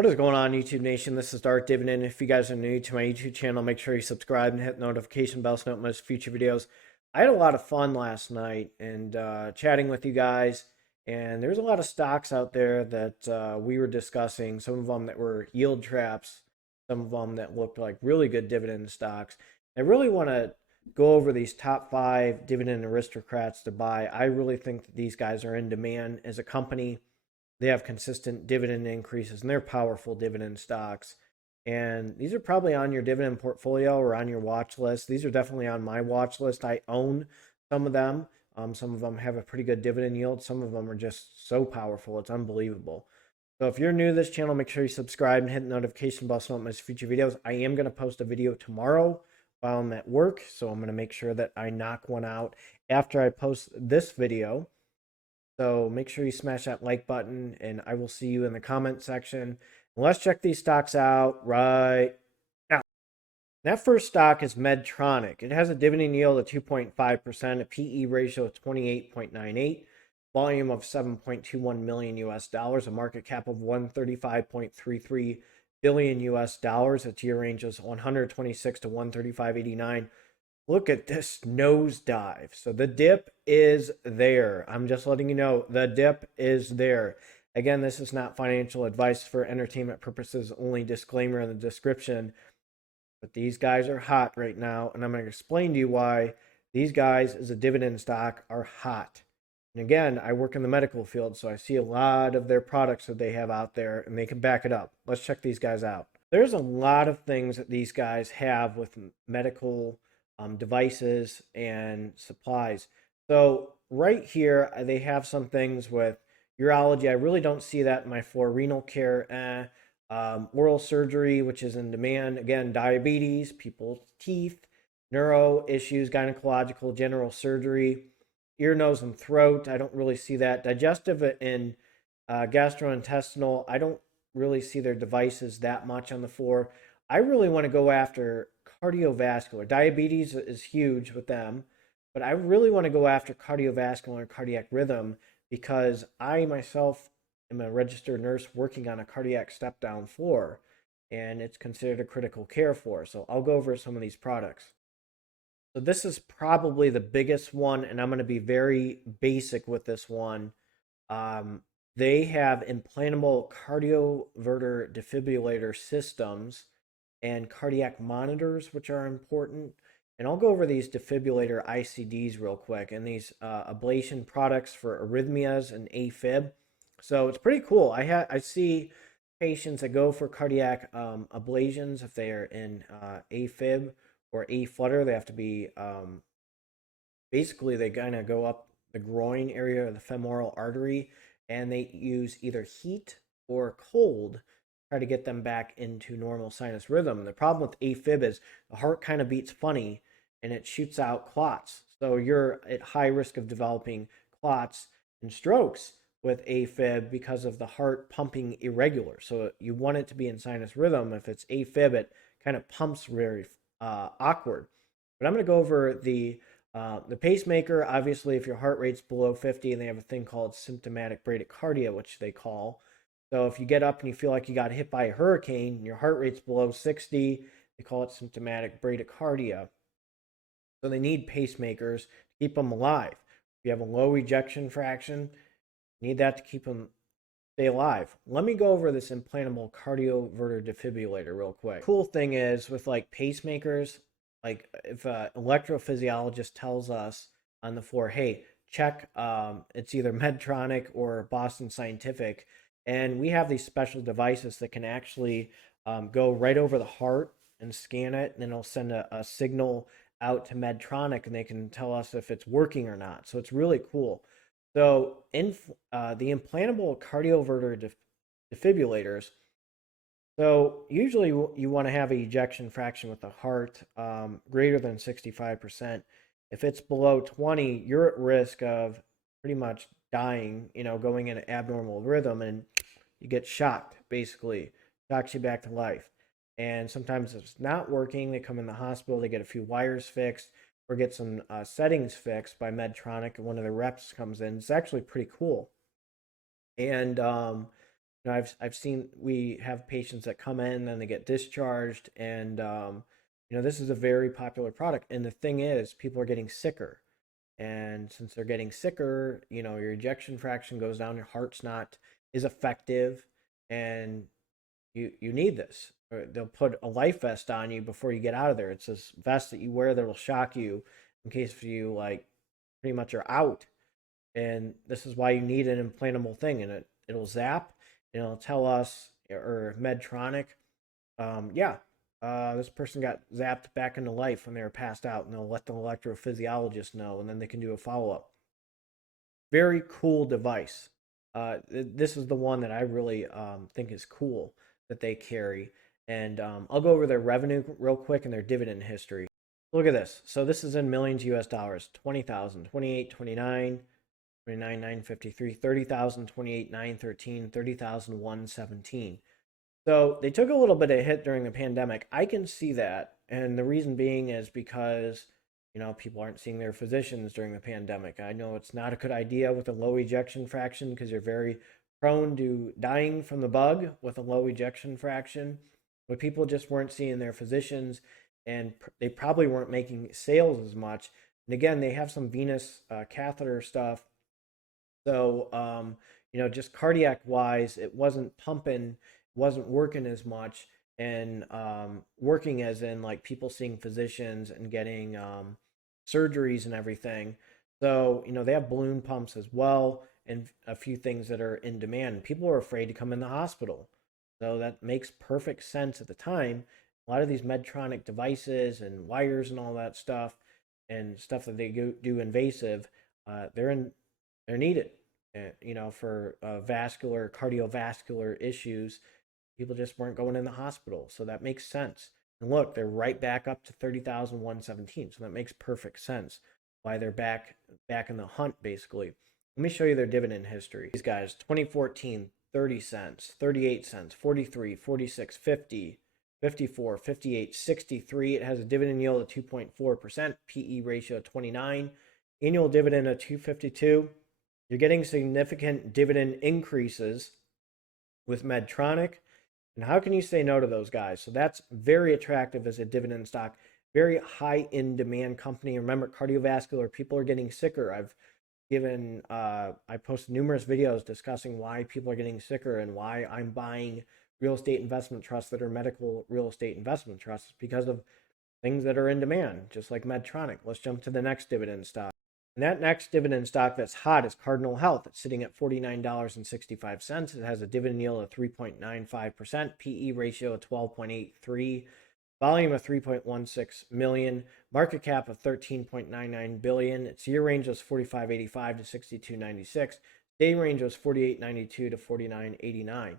What is going on, YouTube Nation? This is Darth Dividend. If you guys are new to my YouTube channel, make sure you subscribe and hit the notification bell so you don't miss future videos. I had a lot of fun last night and chatting with you guys, and there's a lot of stocks out there that we were discussing. Some of them that were yield traps, some of them that looked like really good dividend stocks. I really want to go over these top 5 dividend aristocrats to buy. I really think that these guys are in demand as a company. They have consistent dividend increases and they're powerful dividend stocks. And these are probably on your dividend portfolio or on your watch list. These are definitely on my watch list. I own some of them. Some of them have a pretty good dividend yield. Some of them are just so powerful. It's unbelievable. So if you're new to this channel, make sure you subscribe and hit the notification bell so you don't miss future videos. I am going to post a video tomorrow while I'm at work. So I'm going to make sure that I knock one out after I post this video. So make sure you smash that like button, and I will see you in the comment section. And let's check these stocks out right now. That first stock is Medtronic. It has a dividend yield of 2.5%, a PE ratio of 28.98, volume of 7.21 million US dollars, a market cap of 135.33 billion US dollars. Its year range is 126 to 135.89. Look at this nosedive. So the dip is there. I'm just letting you know the dip is there. Again, this is not financial advice for entertainment purposes, only disclaimer in the description. But these guys are hot right now, and I'm going to explain to you why these guys as a dividend stock are hot. And again, I work in the medical field, so I see a lot of their products that they have out there, and they can back it up. Let's check these guys out. There's a lot of things that these guys have with medical devices and supplies. So right here, they have some things with urology. I really don't see that in my floor. Renal care, oral surgery, which is in demand. Again, diabetes, people's teeth, neuro issues, gynecological, general surgery, ear, nose, and throat. I don't really see that. Digestive and gastrointestinal, I don't really see their devices that much on the floor. I really want to go after cardiovascular. Diabetes is huge with them, but I really want to go after cardiovascular and cardiac rhythm because I myself am a registered nurse working on a cardiac step down floor, and it's considered a critical care floor. So I'll go over some of these products. So this is probably the biggest one, and I'm going to be very basic with this one. They have implantable cardioverter defibrillator systems and cardiac monitors, which are important. And I'll go over these defibrillator ICDs real quick and these ablation products for arrhythmias and AFib. So it's pretty cool. I see patients that go for cardiac ablations if they are in AFib or A-flutter. They have to be basically they kind of go up the groin area of the femoral artery, and they use either heat or cold try to get them back into normal sinus rhythm. The problem with AFib is the heart kind of beats funny and it shoots out clots. So you're at high risk of developing clots and strokes with AFib because of the heart pumping irregular. So you want it to be in sinus rhythm. If it's AFib, it kind of pumps very awkward. But I'm going to go over the pacemaker. Obviously, if your heart rate's below 50, and they have a thing called symptomatic bradycardia, which they call. So if you get up and you feel like you got hit by a hurricane and your heart rate's below 60, they call it symptomatic bradycardia. So they need pacemakers to keep them alive. If you have a low ejection fraction, you need that to keep them stay alive. Let me go over this implantable cardioverter defibrillator real quick. Cool thing is with like pacemakers, like if an electrophysiologist tells us on the floor, hey, check, it's either Medtronic or Boston Scientific, and we have these special devices that can actually go right over the heart and scan it, and then it'll send a signal out to Medtronic, and they can tell us if it's working or not. So it's really cool. So in the implantable cardioverter defibrillators, so usually you want to have an ejection fraction with the heart greater than 65%. If it's below 20, you're at risk of pretty much dying, going in an abnormal rhythm, and you get shocked, basically. Shocks you back to life. And sometimes if it's not working, they come in the hospital, they get a few wires fixed, or get some settings fixed by Medtronic, and one of the reps comes in. It's actually pretty cool. And I've seen we have patients that come in and they get discharged, and this is a very popular product. And the thing is, people are getting sicker, and since they're getting sicker, your ejection fraction goes down, your heart's not as effective, and you need this. Or they'll put a life vest on you before you get out of there. It's this vest that you wear that'll shock you in case you like pretty much are out. And this is why you need an implantable thing, and it'll zap, and it'll tell us, or Medtronic, yeah, this person got zapped back into life when they were passed out, and they'll let the electrophysiologist know, and then they can do a follow up. Very cool device. This is the one that I really think is cool that they carry. And I'll go over their revenue real quick and their dividend history. Look at this. So this is in millions US dollars. 20,000, 28, 29, 29, 953, 30,000, 28, 913, 30,000, 117. So they took a little bit of hit during the pandemic. I can see that. And the reason being is because people aren't seeing their physicians during the pandemic. I know it's not a good idea with a low ejection fraction because you're very prone to dying from the bug with a low ejection fraction. But people just weren't seeing their physicians, and they probably weren't making sales as much. And again, they have some venous catheter stuff. So, just cardiac wise, it wasn't pumping, wasn't working as much, and working as in like people seeing physicians and getting surgeries and everything. So, they have balloon pumps as well, and a few things that are in demand. People are afraid to come in the hospital. So that makes perfect sense at the time. A lot of these Medtronic devices and wires and all that stuff and stuff that they do invasive, they're needed, for vascular, cardiovascular issues. People just weren't going in the hospital. So that makes sense. And look, they're right back up to 30,117. So that makes perfect sense why they're back in the hunt, basically. Let me show you their dividend history. These guys, 2014, 30 cents, 38 cents, 43, 46, 50, 54, 58, 63. It has a dividend yield of 2.4%, PE ratio of 29, annual dividend of 252. You're getting significant dividend increases with Medtronic. And how can you say no to those guys? So that's very attractive as a dividend stock. Very high in demand company. Remember, cardiovascular, people are getting sicker. I posted numerous videos discussing why people are getting sicker and why I'm buying real estate investment trusts that are medical real estate investment trusts because of things that are in demand, just like Medtronic. Let's jump to the next dividend stock. And that next dividend stock that's hot is Cardinal Health. It's sitting at $49.65. It has a dividend yield of 3.95%, PE ratio of 12.83, volume of 3.16 million, market cap of 13.99 billion. Its year range was 45.85 to 62.96. Day range was 48.92 to 49.89.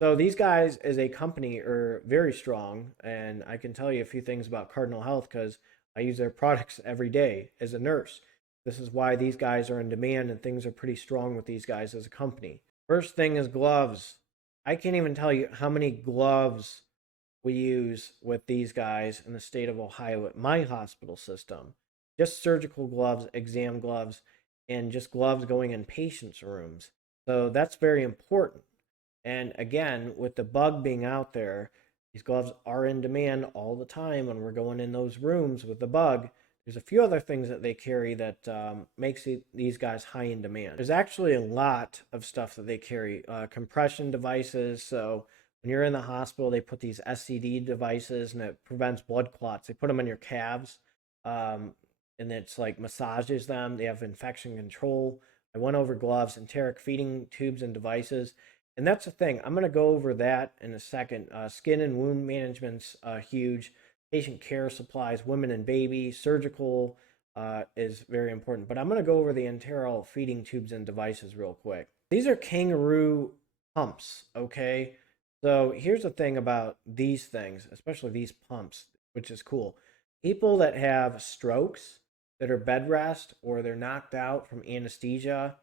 So these guys as a company are very strong, and I can tell you a few things about Cardinal Health because I use their products every day as a nurse. This is why these guys are in demand, and things are pretty strong with these guys as a company. First thing is gloves. I can't even tell you how many gloves we use with these guys in the state of Ohio at my hospital system. Just surgical gloves, exam gloves, and just gloves going in patients' rooms. So that's very important. And again, with the bug being out there, these gloves are in demand all the time when we're going in those rooms with the bug. There's a few other things that they carry that makes these guys high in demand. There's actually a lot of stuff that they carry. Compression devices. So when you're in the hospital, they put these SCD devices and it prevents blood clots. They put them in your calves and it's like massages them. They have infection control. I went over gloves, enteric feeding tubes and devices. And that's the thing. I'm going to go over that in a second. Skin and wound management's huge. Patient care supplies, women and baby, surgical is very important. But I'm going to go over the enteral feeding tubes and devices real quick. These are kangaroo pumps, okay? So here's the thing about these things, especially these pumps, which is cool. People that have strokes, that are bed rest, or they're knocked out from anesthesia,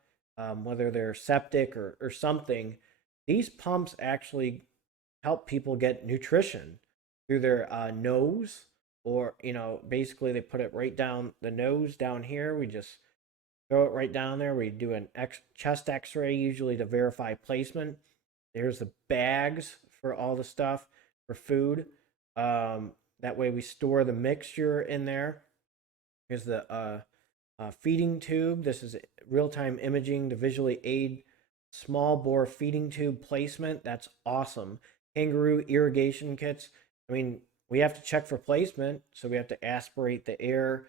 whether they're septic or something, these pumps actually help people get nutrition through their nose, or basically they put it right down the nose down here. We just throw it right down there. We do an chest x-ray usually to verify placement, Here's the bags for all the stuff for food. That way we store the mixture in there. Here's the feeding tube. This is real-time imaging to visually aid small bore feeding tube placement. That's awesome. Kangaroo irrigation kits. I mean, we have to check for placement, so we have to aspirate the air,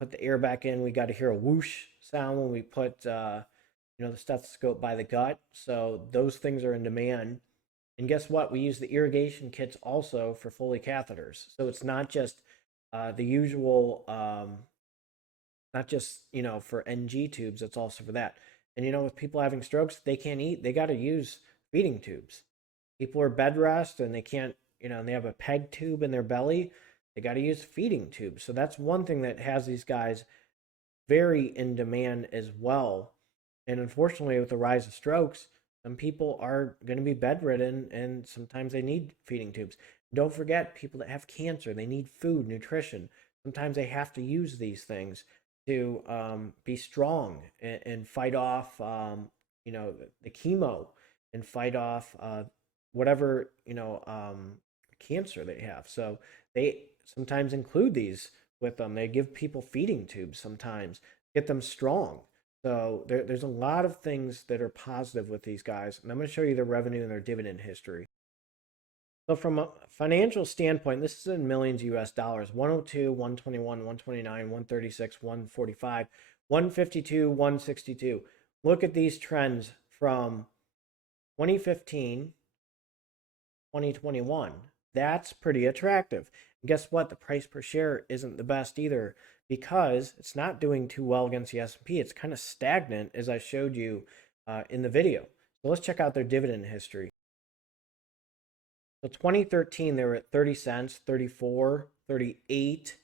put the air back in. We got to hear a whoosh sound when we put the stethoscope by the gut. So those things are in demand. And guess what? We use the irrigation kits also for Foley catheters. So it's not just the usual, not just, for NG tubes, it's also for that. And, with people having strokes, they can't eat. They got to use feeding tubes. People are bed rest and they can't, and they have a peg tube in their belly. They got to use feeding tubes. So that's one thing that has these guys very in demand as well. And unfortunately, with the rise of strokes, some people are going to be bedridden and sometimes they need feeding tubes. Don't forget, people that have cancer, they need food, nutrition. Sometimes they have to use these things to be strong and fight off, the chemo and fight off whatever, cancer they have. So they sometimes include these with them. They give people feeding tubes sometimes, get them strong. So there's a lot of things that are positive with these guys. And I'm going to show you their revenue and their dividend history. So from a financial standpoint, this is in millions US dollars. 102, 121, 129, 136, 145, 152, 162. Look at these trends from 2015, 2021. That's pretty attractive. And guess what? The price per share isn't the best either because it's not doing too well against the S&P. It's kind of stagnant, as I showed you in the video. So let's check out their dividend history. So 2013, they were at 30 cents, 34, 38,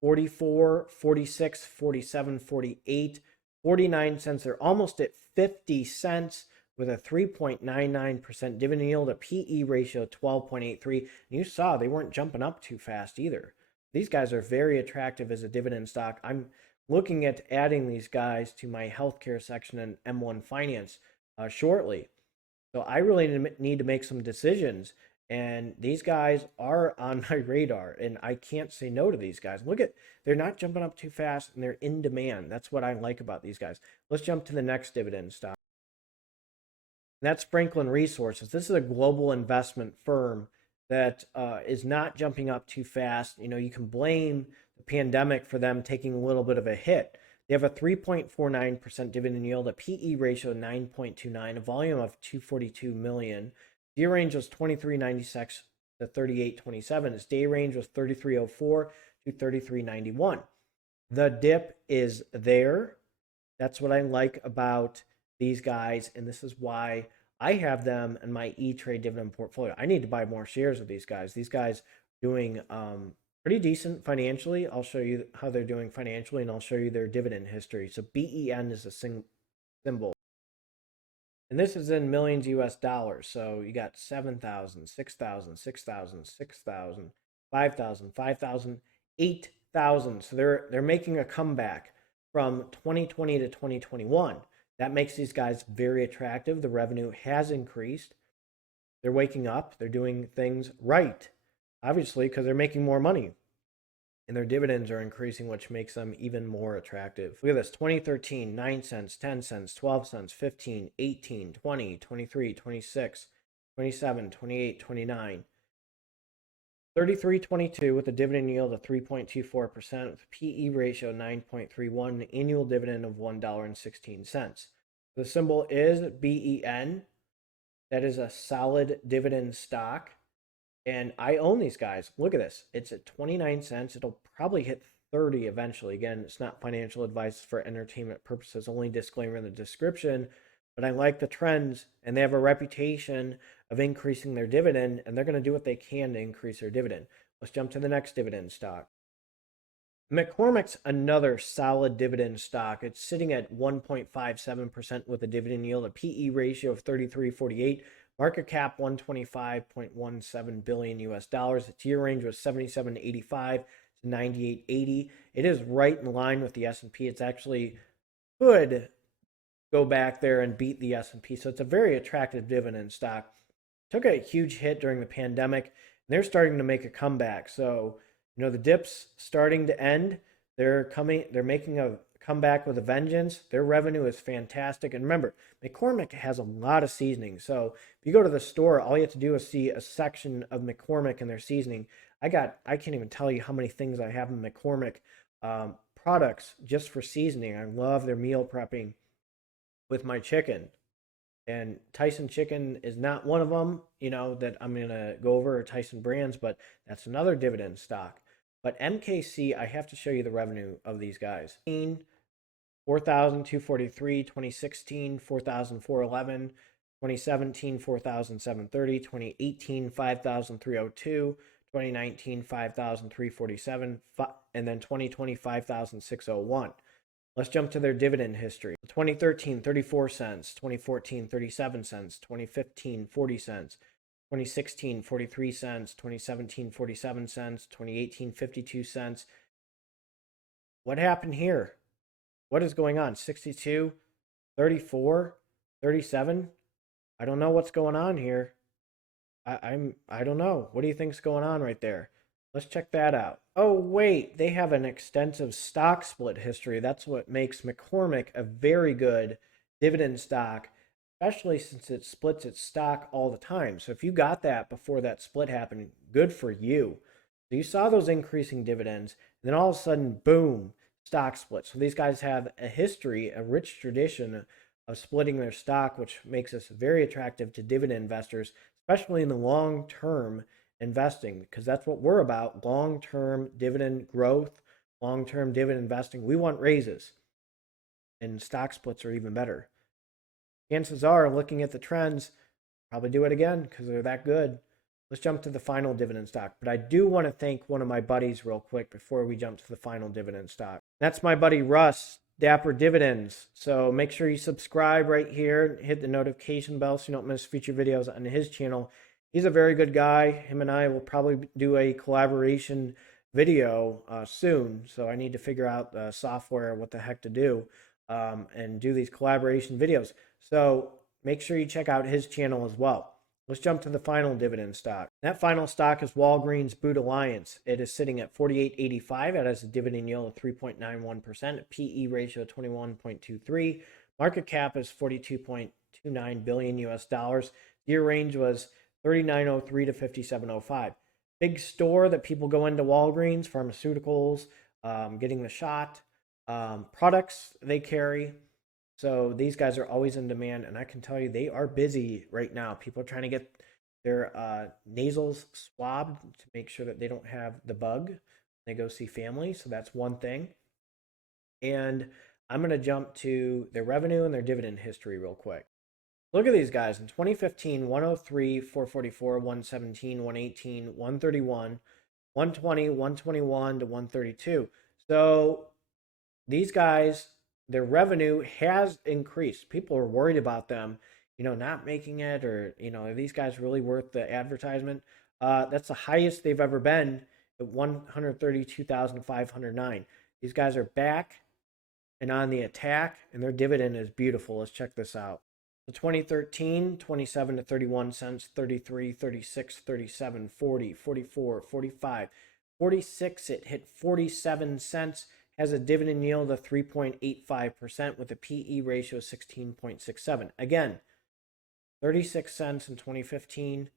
44, 46, 47, 48, 49 cents. They're almost at 50 cents with a 3.99% dividend yield, a PE ratio of 12.83. And you saw they weren't jumping up too fast either. These guys are very attractive as a dividend stock. I'm looking at adding these guys to my healthcare section in M1 Finance shortly. So I really need to make some decisions. And these guys are on my radar, and I can't say no to these guys. Look at, they're not jumping up too fast, and they're in demand. That's what I like about these guys. Let's jump to the next dividend stock. And that's Franklin Resources. This is a global investment firm that is not jumping up too fast. You can blame the pandemic for them taking a little bit of a hit. They have a 3.49% dividend yield, a PE ratio of 9.29, a volume of 242 million. Year range was 23.96 to 38.27. Its day range was 33.04 to 33.91. The dip is there. That's what I like about these guys, and this is why I have them in my E-Trade dividend portfolio. I need to buy more shares of these guys. These guys doing pretty decent financially. I'll show you how they're doing financially, and I'll show you their dividend history. So BEN is a symbol. And this is in millions US dollars. So you got 7,000, 6,000, 6,000, 6,000, 5,000, 5,000, 8,000. So they're making a comeback from 2020 to 2021. That makes these guys very attractive. The revenue has increased. They're waking up. They're doing things right, obviously, because they're making more money. And their dividends are increasing, which makes them even more attractive. Look at this, 2013, 9 cents, 10 cents, 12 cents, 15, 18, 20, 23, 26, 27, 28, 29. 33.22 with a dividend yield of 3.24%, with a PE ratio 9.31, annual dividend of $1.16. The symbol is BEN. That is a solid dividend stock. And I own these guys. Look at this. It's at 29 cents. It'll probably hit 30 eventually. Again, it's not financial advice for entertainment purposes, only disclaimer in the description. But I like the trends, and they have a reputation of increasing their dividend, and they're going to do what they can to increase their dividend. Let's jump to the next dividend stock. McCormick's another solid dividend stock. It's sitting at 1.57% with a dividend yield, a PE ratio of 33.48. Market cap 125.17 billion US dollars. Its year range was 77.85 to 98.80. It is right in line with the S&P. It's actually good go back there and beat the S&P. So it's a very attractive dividend stock. Took a huge hit during the pandemic, and they're starting to make a comeback. So, the dip's starting to end. They're making a comeback with a vengeance. Their revenue is fantastic. And remember, McCormick has a lot of seasoning. So if you go to the store, all you have to do is see a section of McCormick and their seasoning. I can't even tell you how many things I have in McCormick products just for seasoning. I love their meal prepping with my chicken. And Tyson chicken is not one of them, that I'm going to go over, or Tyson brands, but that's another dividend stock. But MKC, I have to show you the revenue of these guys. 4,243, 2016, 4,411, 2017, 4,730, 2018, 5,302, 2019, 5,347, and then 2020, 5,601. Let's jump to their dividend history. 2013, 34 cents. 2014, 37 cents. 2015, 40 cents. 2016, 43 cents. 2017, 47 cents. 2018, 52 cents. What happened here? What is going on? 62, 34, 37? I don't know what's going on here. I don't know. What do you think's going on right there? Let's check that out. Oh, wait, they have an extensive stock split history. That's what makes McCormick a very good dividend stock, especially since it splits its stock all the time. So if you got that before that split happened, good for you. So you saw those increasing dividends, and then all of a sudden, boom, stock split. So these guys have a history, a rich tradition of splitting their stock, which makes us very attractive to dividend investors, especially in the long term investing, because that's what we're about: long-term dividend growth, long-term dividend investing. We want raises, and stock splits are even better. Chances are, looking at the trends, probably do it again because they're that good. Let's jump to the final dividend stock. But I do want to thank one of my buddies real quick before we jump to the final dividend stock. That's my buddy Russ, Dapper Dividends. So make sure you subscribe right here, hit the notification bell so you don't miss future videos on his channel. He's a very good guy. Him and I will probably do a collaboration video soon. So I need to figure out the software, what the heck to do, and do these collaboration videos. So make sure you check out his channel as well. Let's jump to the final dividend stock. That final stock is Walgreens Boot Alliance. It is sitting at $48.85. It has a dividend yield of 3.91%, a PE ratio of 21.23. Market cap is $42.29 billion US dollars. Year range was 3903 to 5705. Big store that people go into: Walgreens, pharmaceuticals, getting the shot, products they carry. So these guys are always in demand, and I can tell you they are busy right now. People are trying to get their nasals swabbed to make sure that they don't have the bug when they go see family. So that's one thing. And I'm going to jump to their revenue and their dividend history real quick. Look at these guys. In 2015, 103, 444, 117, 118, 131, 120, 121 to 132. So these guys, their revenue has increased. People are worried about them, not making it, or, are these guys really worth the advertisement? That's the highest they've ever been at 132,509. These guys are back and on the attack, and their dividend is beautiful. Let's check this out. So 2013, 27 to 31 cents, 33, 36, 37, 40, 44, 45, 46. It hit 47 cents. Has a dividend yield of 3.85% with a PE ratio of 16.67. Again, 36 cents in 2015,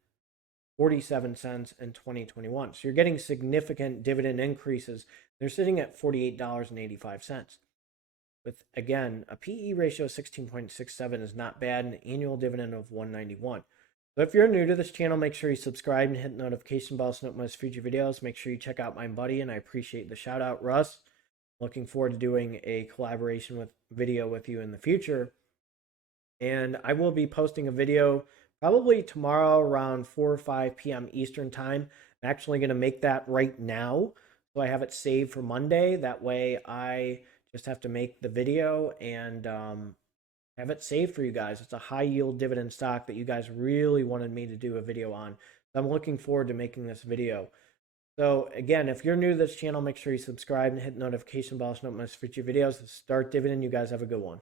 47 cents in 2021. So you're getting significant dividend increases. They're sitting at $48.85. With, again, a PE ratio of 16.67 is not bad, and an annual dividend of $191. So if you're new to this channel, make sure you subscribe and hit the notification bell so you don't miss future videos. Make sure you check out my buddy, and I appreciate the shout out, Russ. Looking forward to doing a collaboration video with you in the future. And I will be posting a video probably tomorrow around 4 or 5 p.m. Eastern time. I'm actually going to make that right now, so I have it saved for Monday. That way I just have to make the video and have it saved for you guys. It's a high yield dividend stock that you guys really wanted me to do a video on. So I'm looking forward to making this video. So again, if you're new to this channel, make sure you subscribe and hit the notification bell so you don't miss future videos. Start Dividend. You guys have a good one.